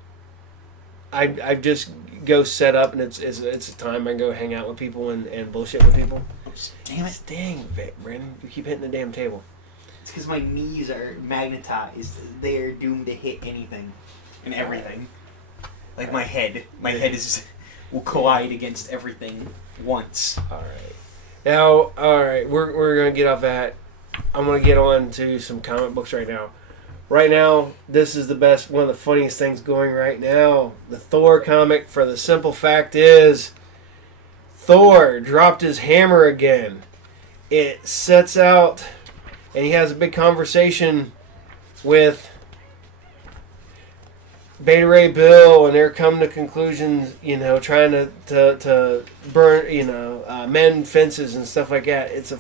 I just go set up and it's a time I can go hang out with people and bullshit with people. Oops. Damn it. Dang, Brandon, you keep hitting the damn table. It's because my knees are magnetized. They're doomed to hit anything and everything. Like my head. My head will collide against everything once. All right. Now, all right, we're gonna get off that. I'm gonna get on to some comic books right now. Right now, this is the best, one of the funniest things going right now. The Thor comic, for the simple fact is, Thor dropped his hammer again. It sets out, and he has a big conversation with Beta Ray Bill, and they're coming to conclusions, trying to burn, mend fences and stuff like that. It's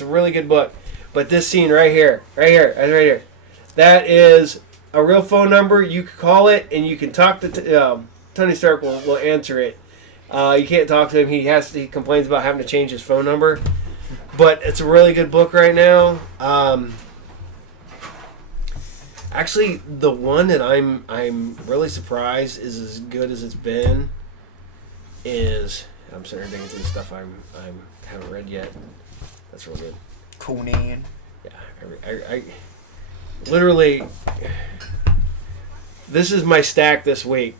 a really good book. But this scene right here, that is a real phone number. You can call it, and you can talk to Tony Stark. Will answer it. You can't talk to him. He complains about having to change his phone number. But it's a really good book right now. Actually, the one that I'm really surprised is as good as it's been is I'm sitting there digging through the stuff I haven't read yet. That's real good. Conan. Yeah, I literally, this is my stack this week.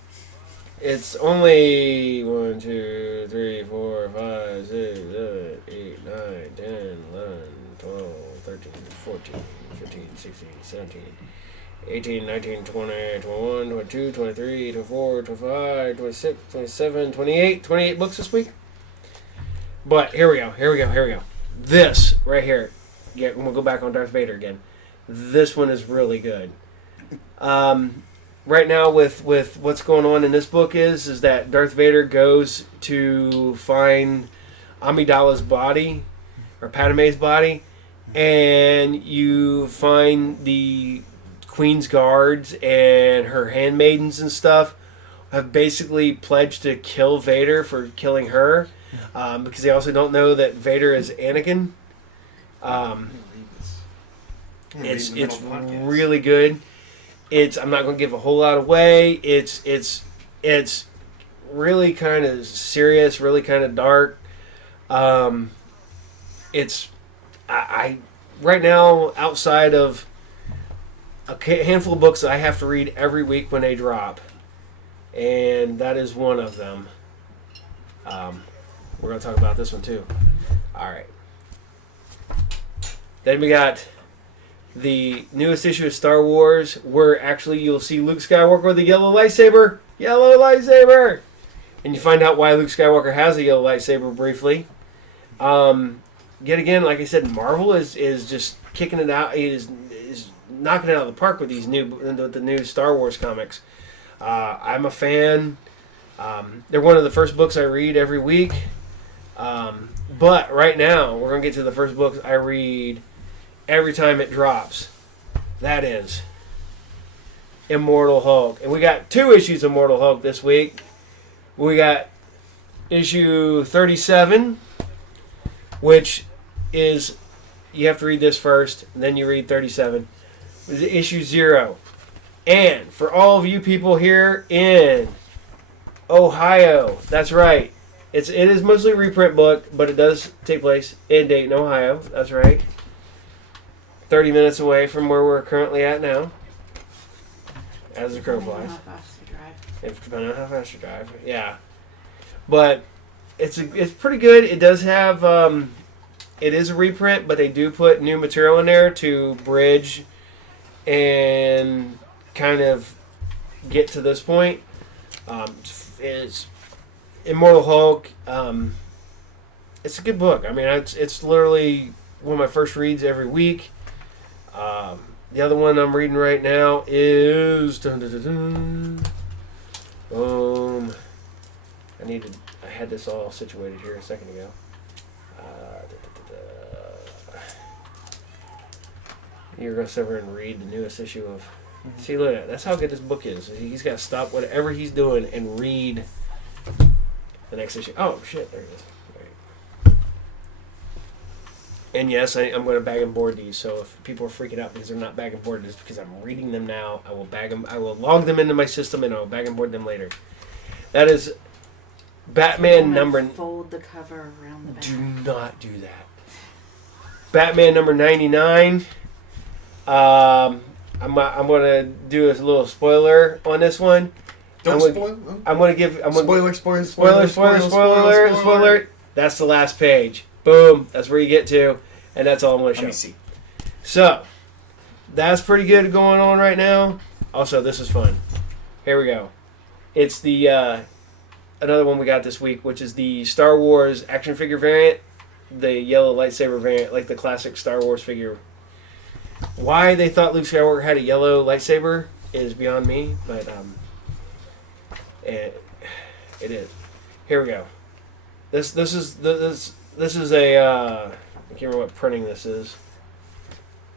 It's only 1, 2, 3, 4, 5, 6, 7, 8, 9, 10, 11, 12, 13, 14, 15, 16, 17. 18, 19, 20, 21, 22, 23, 24, 25, 26, 27, 28 books this week. But here we go. This right here. we'll go back on Darth Vader again. This one is really good. Right now, with what's going on in this book is that Darth Vader goes to find Amidala's body, or Padme's body, and you find the Queen's guards and her handmaidens and stuff have basically pledged to kill Vader for killing her, because they also don't know that Vader is Anakin. It's really good. I'm not going to give a whole lot away. It's really kind of serious, really kind of dark. It's I right now, outside of a handful of books that I have to read every week when they drop, and that is one of them. We're going to talk about this one too. All right. Then we got the newest issue of Star Wars, where actually you'll see Luke Skywalker with a yellow lightsaber. Yellow lightsaber! And you find out why Luke Skywalker has a yellow lightsaber briefly. Yet again, like I said, Marvel is just kicking it out. He is knocking it out of the park with the new Star Wars comics. I'm a fan. They're one of the first books I read every week. But right now, we're going to get to the first books I read every time it drops. That is Immortal Hulk. And we got 2 issues of Immortal Hulk this week. We got issue 37, which is, you have to read this first, and then you read 37. This is issue 0. And for all of you people here in Ohio, that's right. It is mostly a reprint book, but it does take place in Dayton, Ohio. That's right. 30 minutes away from where we're currently at now, as the crow flies. Depending on how fast you drive. Yeah. But it's pretty good. It does have, it is a reprint, but they do put new material in there to bridge and kind of get to this point. It's Immortal Hulk. It's a good book. I mean, it's literally one of my first reads every week. The other one I'm reading right now is boom. I had this all situated here a second ago. You're going to sit over and read the newest issue of. See, look at that. That's how good this book is. He's got to stop whatever he's doing and read the next issue. Oh shit! There it is. And yes, I'm going to bag and board these. So if people are freaking out because they're not bag and boarded, it's because I'm reading them now. I will bag them. I will log them into my system, and I will bag and board them later. That is Batman number. Fold the cover around the back. Do not do that. Batman number 99. I'm going to do a little spoiler on this one. Don't spoil. I'm going to give. Spoiler. That's the last page. Boom. That's where you get to. And that's all I'm going to show. Let me see. So, that's pretty good going on right now. Also, this is fun. Here we go. It's the another one we got this week, which is the Star Wars action figure variant. The yellow lightsaber variant, like the classic Star Wars figure. Why they thought Luke Skywalker had a yellow lightsaber is beyond me, but it is. Here we go. This is a I can't remember what printing this is,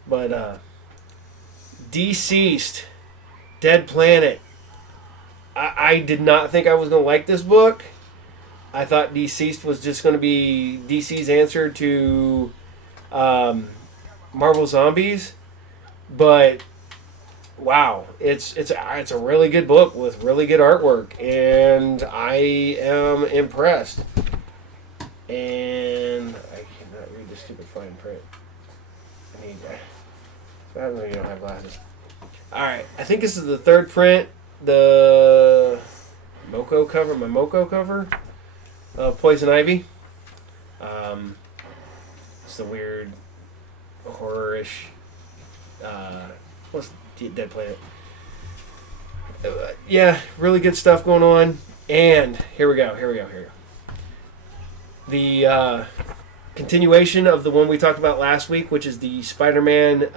but Deceased, Dead Planet. I did not think I was going to like this book. I thought Deceased was just going to be DC's answer to Marvel Zombies, but wow, it's a really good book with really good artwork, and I am impressed. And I cannot read this stupid fine print. I need that. I know you don't have glasses. All right, I think this is the 3rd print. The my Moko cover of Poison Ivy. It's the weird horror-ish. What's Dead Planet? Yeah, really good stuff going on. And here we go. The continuation of the one we talked about last week, which is the Spider-Man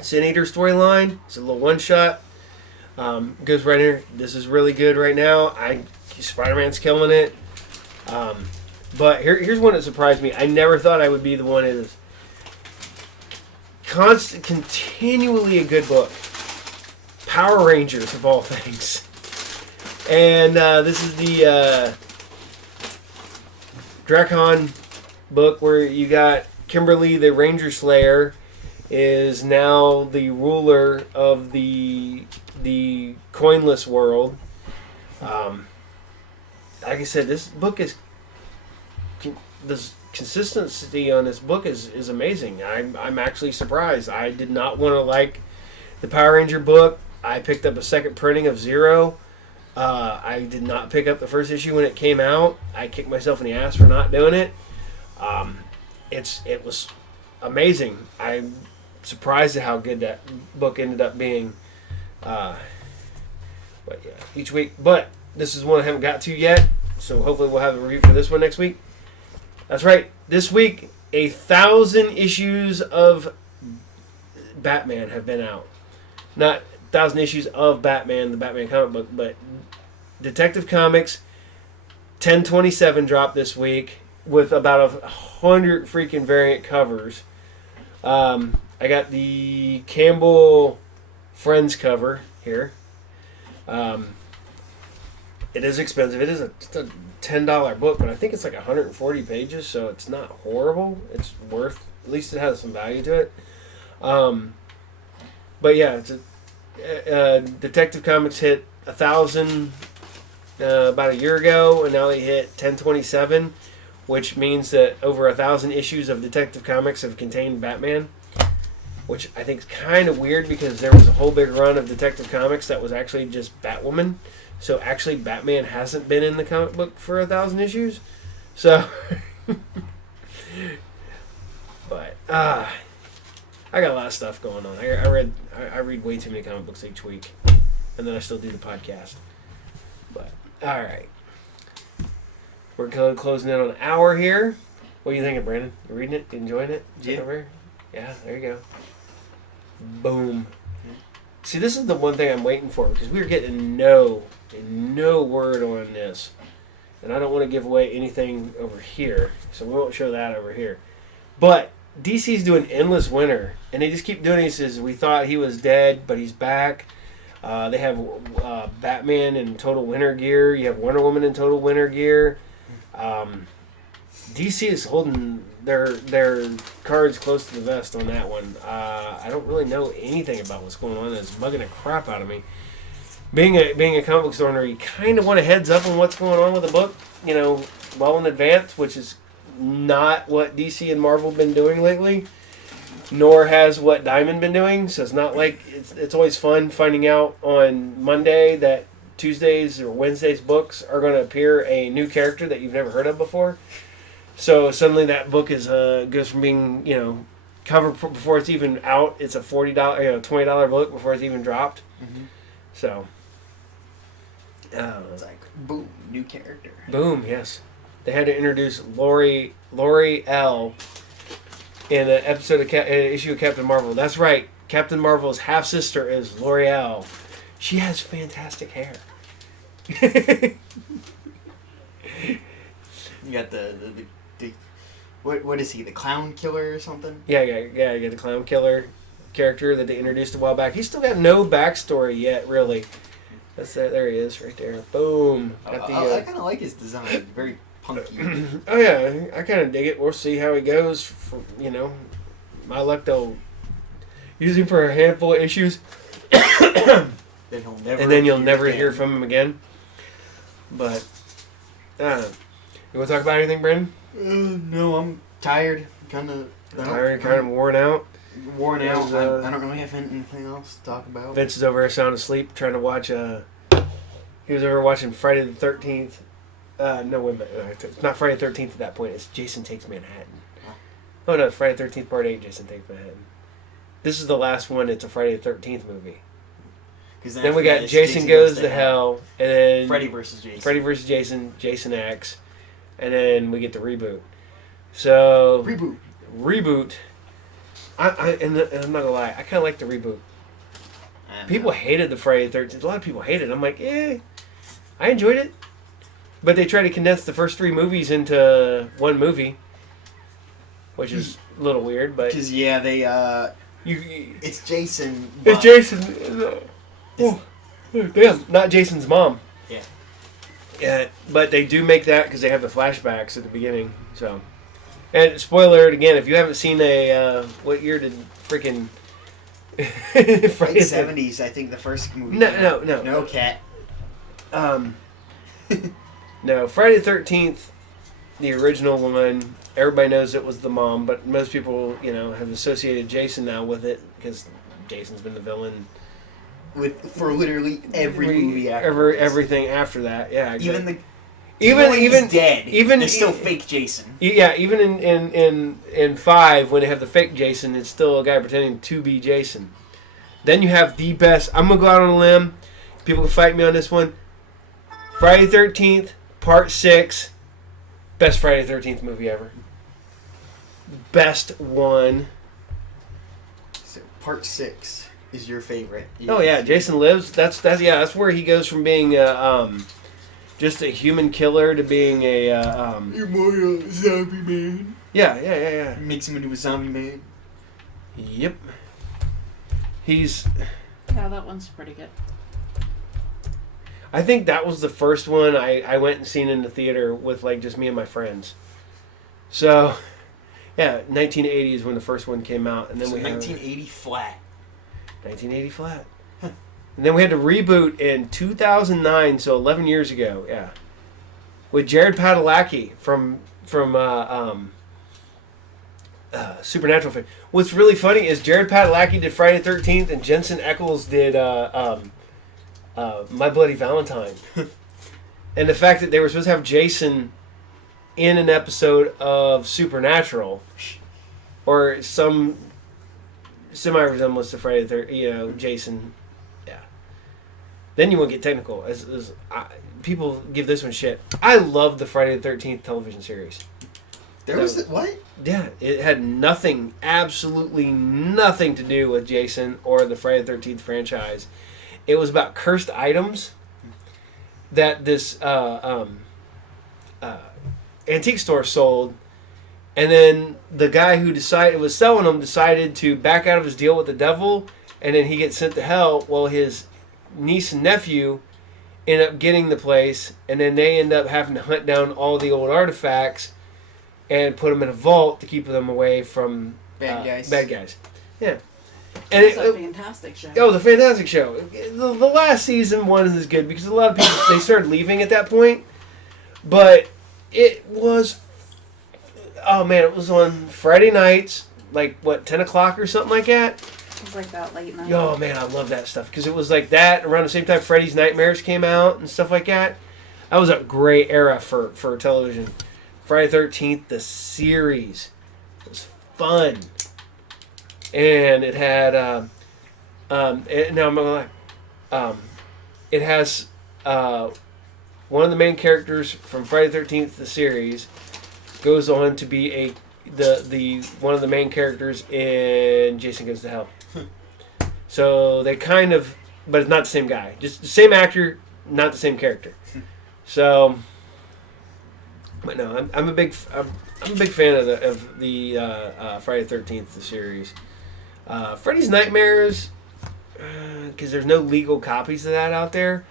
Sin Eater storyline. It's a little one-shot. Goes right here. This is really good right now. Spider-Man's killing it. But here's one that surprised me. I never thought I would be the one that is continually a good book. Power Rangers, of all things. And this is the Drakon book where you got Kimberly, the Ranger Slayer, is now the ruler of the coinless world. Like I said, this book is the consistency on this book is amazing. I'm actually surprised. I did not want to like the Power Ranger book. I picked up a second printing of Zero. I did not pick up the first issue when it came out. I kicked myself in the ass for not doing it. It was amazing. I'm surprised at how good that book ended up being. But yeah, each week. But this is one I haven't got to yet, so hopefully we'll have a review for this one next week. That's right. This week, 1,000 issues of Batman have been out. Not 1,000 issues of Batman, the Batman comic book, but Detective Comics 1027 dropped this week with about 100 freaking variant covers. I got the Campbell Friends cover here. It is expensive. It's a $10 book, but I think it's like 140 pages, so it's not horrible. It's worth, at least it has some value to it. But yeah, it's Detective Comics hit 1,000 about a year ago, and now they hit 1027, which means that over 1,000 issues of Detective Comics have contained Batman, which I think is kind of weird because there was a whole big run of Detective Comics that was actually just Batwoman. So actually, Batman hasn't been in the comic book for 1,000 issues. So, but I got a lot of stuff going on. I read way too many comic books each week, and then I still do the podcast. But all right, we're closing in on an hour here. What are you thinking, Brandon? You reading it? You enjoying it? Yeah. Over here? Yeah. There you go. Boom. See, this is the one thing I'm waiting for because we're getting no word on this, and I don't want to give away anything over here, so we won't show that over here. But DC's doing Endless Winter, and they just keep doing it. Says we thought he was dead, but he's back. They have Batman in total winter gear. You have Wonder Woman in total winter gear. DC is holding their cards close to the vest on that one. I don't really know anything about what's going on. It's bugging the crap out of me. Being a comic book store owner, you kind of want a heads up on what's going on with the book, well in advance, which is not what DC and Marvel have been doing lately, nor has what Diamond been doing. So it's not like it's always fun finding out on Monday that Tuesdays or Wednesdays books are going to appear a new character that you've never heard of before. So suddenly that book is goes from being covered before it's even out. It's a $40 $20 book before it's even dropped. Mm-hmm. So it's like boom, new character. Boom, yes. They had to introduce Lori L in an episode of issue of Captain Marvel. That's right. Captain Marvel's half sister is L'Oreal. She has fantastic hair. You got the what is he? The clown killer or something? Yeah. You got the clown killer character that they introduced a while back. He's still got no backstory yet, really. That's it. There he is, right there. Boom. I kind of like his design. Very punky. Oh yeah, I kind of dig it. We'll see how he goes. For, my luck, they'll use him for a handful of issues, then you'll never hear from him again. But you want to talk about anything, Brandon? No, I'm tired. Kind of worn out. Worn out. Was, I don't really have anything else to talk about. Vince is over there sound asleep trying to watch. He was over watching Friday the 13th. No, wait a minute. It's not Friday the 13th at that point. It's Jason Takes Manhattan. Oh no, it's Friday the 13th Part 8, Jason Takes Manhattan. This is the last one. It's a Friday the 13th movie. Then we got Jason Goes to Hell, and then Freddy versus Jason. Freddy versus Jason, Jason X, and then we get the reboot. So Reboot. And I'm not gonna lie, I kind of like the reboot. People hated the Friday the 13th. A lot of people hated it. I'm like, I enjoyed it. But they try to condense the first 3 movies into one movie, which is a little weird. But because they you it's Jason. it's Jason. Oh, damn, not Jason's mom. Yeah. Yeah, but they do make that because they have the flashbacks at the beginning. So, and spoiler alert again, if you haven't seen what year did freaking Late 70s, I think the first movie. No, cat. No, Friday the 13th, the original one, everybody knows it was the mom, but most people, have associated Jason now with it because Jason's been the villain For literally every movie after everything after that. Yeah, exactly. Even he's dead. Even it's still fake Jason. Yeah, even in 5 when they have the fake Jason, it's still a guy pretending to be Jason. Then you have the best. I'm gonna go out on a limb. People can fight me on this one. Friday the 13th, Part 6, best Friday the 13th movie ever. Best one. So Part 6 is your favorite. Oh yeah, Jason Lives. That's where he goes from being just a human killer to being a You're more zombie man. Yeah. Makes him into a zombie man. Yep. He's. Yeah, that one's pretty good. I think that was the first one I went and seen in the theater with just me and my friends. So, yeah, 1980 is when the first one came out, and then 1980 flat. 1980 flat. And then we had to reboot in 2009, so 11 years ago. Yeah, with Jared Padalecki from Supernatural fame. What's really funny is Jared Padalecki did Friday the 13th, and Jensen Ackles did My Bloody Valentine. And the fact that they were supposed to have Jason in an episode of Supernatural, or some semi-resemblance to Friday the 13th, Jason. Yeah. Then you won't get technical. People give this one shit. I love the Friday the 13th television series. What? Yeah, it had absolutely nothing to do with Jason or the Friday the 13th franchise. It was about cursed items that this antique store sold, and then the guy who was selling them decided to back out of his deal with the devil, and then he gets sent to hell. Well, his niece and nephew end up getting the place, and then they end up having to hunt down all the old artifacts and put them in a vault to keep them away from bad guys. Bad guys. Yeah. And It's a fantastic show. Oh, the fantastic show. The last season wasn't as good because a lot of people they started leaving at that point. But it was, oh man, it was on Friday nights, 10 o'clock or something like that. It was like that late night. Oh man, I love that stuff because it was like that around the same time Freddy's Nightmares came out and stuff like that. That was a great era for television. Friday the 13th, the series, was fun. And it had, now I'm not gonna lie, it has one of the main characters from Friday the 13th, the series, goes on to be the one of the main characters in Jason Goes to Hell. So they kind of, but it's not the same guy, just the same actor, not the same character. So, but no, I'm a big fan of the Friday the 13th, the series. Freddy's Nightmares, because there's no legal copies of that out there.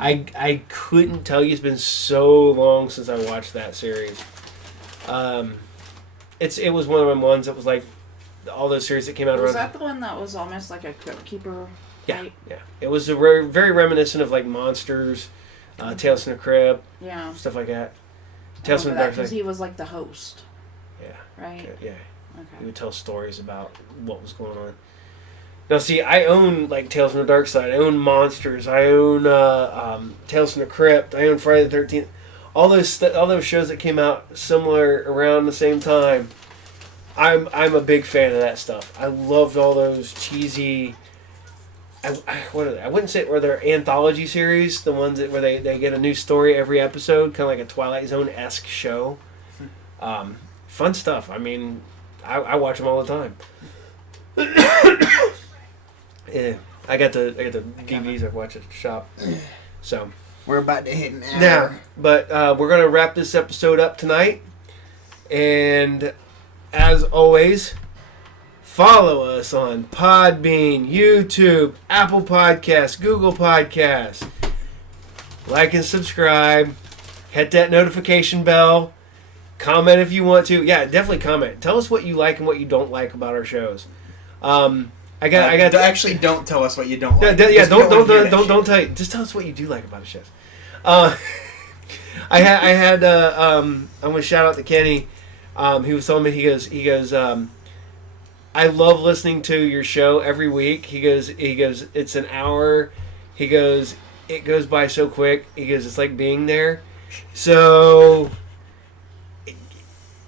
I couldn't tell you. It's been so long since I watched that series. It was one of them ones that was like all those series that came out around. Was that the one that was almost like a Crypt Keeper? Yeah. It was very reminiscent of Monsters, Tales from the Crypt, stuff like that. Tales from the Dark Side. Because he was like the host. Yeah. Right. Yeah. Okay. He would tell stories about what was going on. Now, see, I own Tales from the Dark Side. I own Monsters. I own Tales from the Crypt. I own Friday the 13th. All those shows that came out similar around the same time. I'm a big fan of that stuff. I loved all those cheesy. What are they? I wouldn't say were they're anthology series, the ones where they get a new story every episode, kind of like a Twilight Zone-esque show. fun stuff. I mean, I watch them all the time. Yeah, I got the DVDs I watch at the shop. So We're about to hit an hour. now, but we're gonna wrap this episode up tonight, and as always, follow us on Podbean, YouTube, Apple Podcasts, Google Podcasts. Like and subscribe. Hit that notification bell. Comment if you want to. Yeah, definitely comment. Tell us what you like and what you don't like about our shows. I got. Actually, don't tell us what you don't like. Yeah, Because we wanna hear that don't shit. tell you. Just tell us what you do like about the shows. I had. I'm gonna shout out to Kenny. He was telling me he goes. I love listening to your show every week. He goes. It's an hour. He goes. It goes by so quick. He goes. It's like being there. So,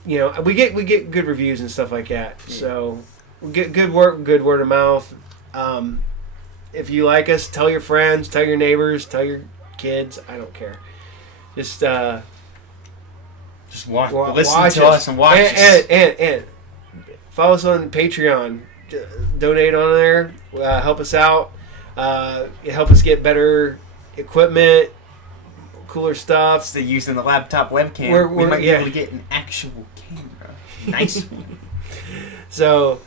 you know, we get good reviews and stuff like that. So, we get good word of mouth. If you like us, tell your friends, tell your neighbors, tell your kids. I don't care. Just watch watch to us and watch us. And follow us on Patreon. Donate on there. Help us out. Help us get better equipment, cooler stuff. Instead of using the laptop webcam, we We're- might be yeah. able to get an actual camera. Nice one. So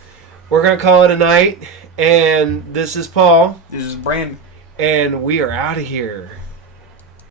we're gonna call it a night. And this is Paul, This is Brandon. and we are out of here.